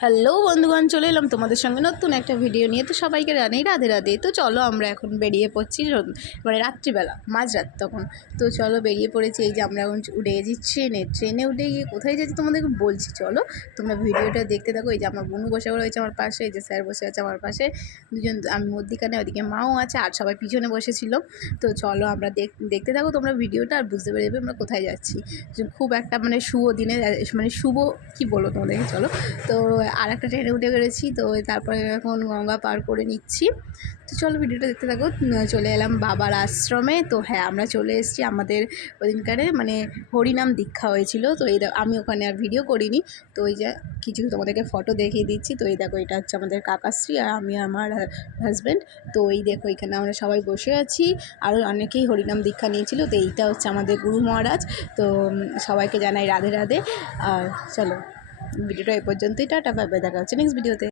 Hello বন্ধুগণ, চলে এলাম তোমাদের সঙ্গে নতুন একটা ভিডিও নিয়ে। তো সবাইকে জানাই রাধে রাধে। তো চলো আমরা এখন বেরিয়ে পড়ছি, মানে রাত্রিবেলা, মাঝরাত তখন। তো চলো বেরিয়ে পড়েছি। এই যে আমরা এখন উঠে গেছি ট্রেনে উঠে গিয়ে কোথায় যাচ্ছি তোমাদেরকে বলছি, চলো তোমরা ভিডিওটা দেখতে থাকো। এই যে আমার বোনু বসে রয়েছে আমার পাশে, এই যে স্যার বসে আছে আমার পাশে, দুজন, আমি মধ্যিখানে, ওইদিকে মাও আছে, আর সবাই পিছনে বসেছিল। তো চলো আমরা দেখতে থাকো তোমরা ভিডিওটা, আর বুঝতে পেরে আমরা কোথায় যাচ্ছি। খুব একটা মানে শুভ দিনে, মানে শুভ কী বলো তোমাদেরকে, চলো। তো আর একটা ট্রেনে উঠে গেছি। তো তারপরে এখন গঙ্গা পার করে নিচ্ছি। তো চলো ভিডিওটা দেখতে থাকো। চলে এলাম বাবার আশ্রমে। তো হ্যাঁ, আমরা চলে এসেছি। আমাদের ওইদিনকারে মানে হরিনাম দীক্ষা হয়েছিল। তো এই আমি ওখানে আর ভিডিও করিনি। তো ওই যে কিছু তোমাদেরকে ফটো দেখিয়ে দিচ্ছি। তো এই দেখো, এটা হচ্ছে আমাদের কাকাশ্রী আর আমি, আমার হাজব্যান্ড। তো এই দেখো, এখানে আমরা সবাই বসে আছি। আরও অনেকেই হরিনাম দীক্ষা নিয়েছিল। তো এইটা হচ্ছে আমাদের গুরু মহারাজ। তো সবাইকে জানাই রাধে রাধে। আর চলো ভিডিওটা এই পর্যন্তই। টাটা, বাই বাই, দেখা হচ্ছে নেক্সট ভিডিওতে।